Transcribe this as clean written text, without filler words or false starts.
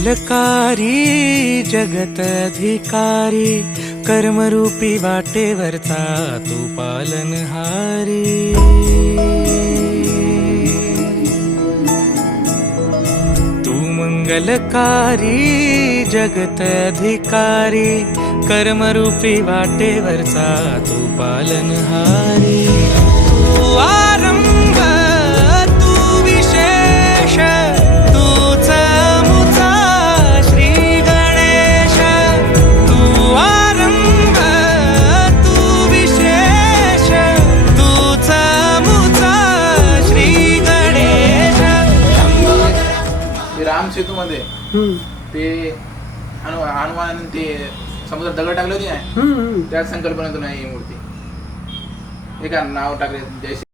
मंगलकारी जगत अधिकारी, कर्मरूपी वाटेवरचा तू पालनहारी। तू मंगलकारी जगत अधिकारी, कर्मरूपी वाटेवरचा तू पालनहारी। तू आरंभ तू विशेष, तूच मुचा श्री गणेश। तू आरंभ तू विशेष, तूच मुचा श्री गणेश। राम सेतू मध्ये ते हनुमान ते समुद्रात दगड टाकले होते ना, त्याच संकल्पनेतून आहे ही मूर्ती. हे का नाव टाकले जय